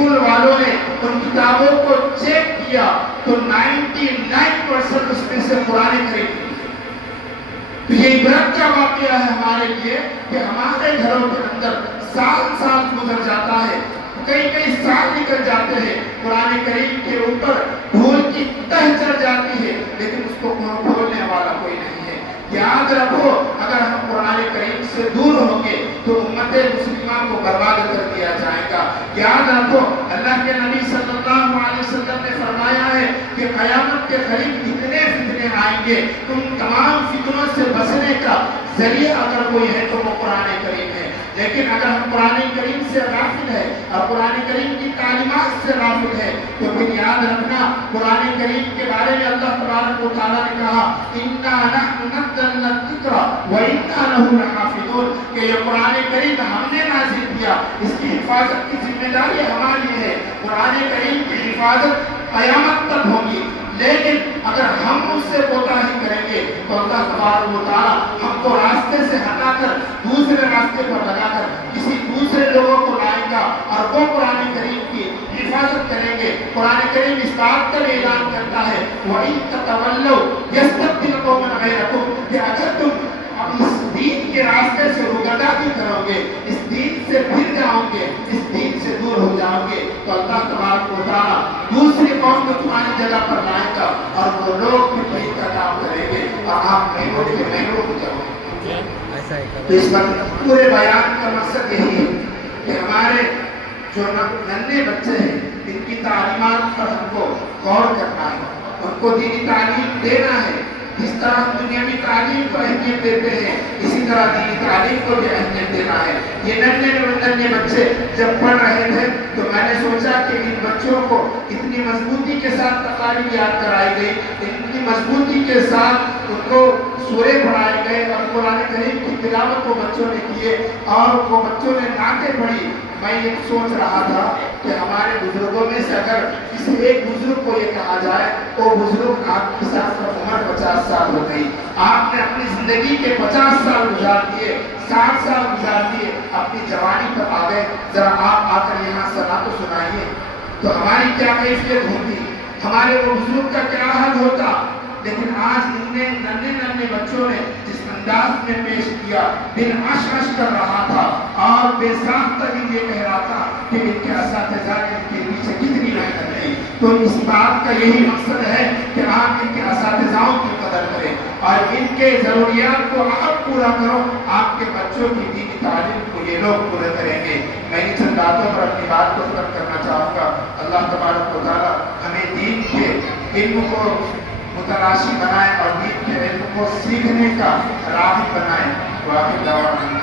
School والوں نے ان کتابوں کو چیک کیا تو 99% اس میں سے قرآن کریم. تو یہ عبرت کا واقعہ ہے ہمارے لیے کہ ہمارے گھروں کے اندر سال گزر جاتا ہے، کئی سال نکل جاتے ہیں، قرآن کریم کے اوپر دھول کی تہ چڑھ جاتی ہے، لیکن اس کو کھولنے والا کوئی نہیں ہے. یاد رکھو اگر ہم قرآن کریم سے دور ہوں گے تو امت مسلمہ کو برباد کر دیا جائے گا. یاد رکھو اللہ کے نبی صلی اللہ علیہ وسلم نے فرمایا ہے کہ قیامت کے قریب اتنے فتنے آئیں گے، تم تمام فتنوں سے بچنے کا ذریعہ اگر کوئی ہے تو وہ قرآن کریم ہے. لیکن اگر ہم قرآن کریم سے غافل ہے اور قرآن کریم کی تعلیمات سے غافل ہے تو پھر یاد رکھنا قرآن کریم کے بارے میں اللہ تبارک و تعالیٰ نے کہا اِنَّا نَحْنُ نَزَّلْنَا الذِّكْرَ وَإِنَّا لَهُ لَحَافِظُونَ کہ یہ قرآن کریم ہم نے نازل کیا، اس کی حفاظت کی ذمہ داری ہماری ہے. قرآن کریم کی حفاظت قیامت تک ہوگی، لیکن اگر ہم اس سے کوتاہی کریں گے تو اللہ تبارک و تعالیٰ ہم کو راستے سے ہٹا کر دوسرے راستے پر لگا کر کسی دوسرے لوگوں کو لائے گا اور وہ قرآن کریم کی حفاظت کریں گے. قرآن کریم اس بات کا اعلان کرتا ہے وَإِن تَتَوَلَّوْا يَسْتَبْدِلْ قَوْمًا غَيْرَكُمْ کہ اگر تم اب اس دین کے راستے سے روگردانی کرو گے، اس دین سے پھر جاؤ گے، اس دین سے دور ہو جاؤ گے تو اللہ تبارک و تعالیٰ دوسری قوم کو تمہاری جگہ پر لائے گا اور وہ لوگ بھی دین کا کام کریں گے اور آپ محنت کے محنت ہو جاؤ گے. تو اس وقت پورے بیان کا مقصد یہی ہے کہ ہمارے جو ننھے بچے ہیں ان کی تعلیمات پر ہم کو غور کرنا ہے، ان کو دینی تعلیم دینا ہے. جس طرح ہم دنیاوی تعلیم کو اہمیت دیتے ہیں اسی طرح دینی تعلیم کو بھی اہمیت دینا ہے. یہ ننھے بچے جب پڑھ رہے تھے تو میں نے سوچا کہ ان بچوں کو اتنی مضبوطی کے ساتھ تقاریر یاد کرائی گئی، اتنی مضبوطی کے ساتھ ان کو سورے پڑھائے گئے اور قرآن کریم کی تلاوت کو بچوں نے کیے اور وہ بچوں نے نعتیں پڑھی. میں یہ سوچ رہا تھا کہ ہمارے بزرگوں میں سے اگر کسی ایک بزرگ کو یہ کہا جائے وہ بزرگ آپ کی ساتھ عمر 50 سال ہو گئی، آپ نے اپنی زندگی کے 50 سال گزار دیے، 60 سال گزار دیے، اپنی جوانی پر آ گئے، ذرا آپ آ کر یہاں ثنا تو سنائیے، تو ہماری کیا کیفیت ہوتی، ہمارے وہ بزرگ کا کیا حال ہوتا. لیکن آج ننھے بچوں نے جس انداز میں پیش کیا، دل عش کر رہا تھا اور بے ساختہ بھی یہ کہہ رہا تھا کہ ان کے اساتذہ نے ان کے پیچھے کتنی محنت کی. تو اس بات کا یہی مقصد ہے کہ آپ ان کے اساتذاؤں کی قدر کریں اور ان کے ضروریات کو آپ پورا کرو. آپ کے بچوں کی دینی تعلیم کو یہ لوگ پورا کریں گے. میں ان چند باتوں پر اپنی بات کو ختم کرنا چاہوں گا. اللہ تبارک و تعالیٰ ہمیں دین کے علم کو متلاشی بنائے اور دین کے علم کو سیکھنے کا راغب بنائے. واقعی دعوانا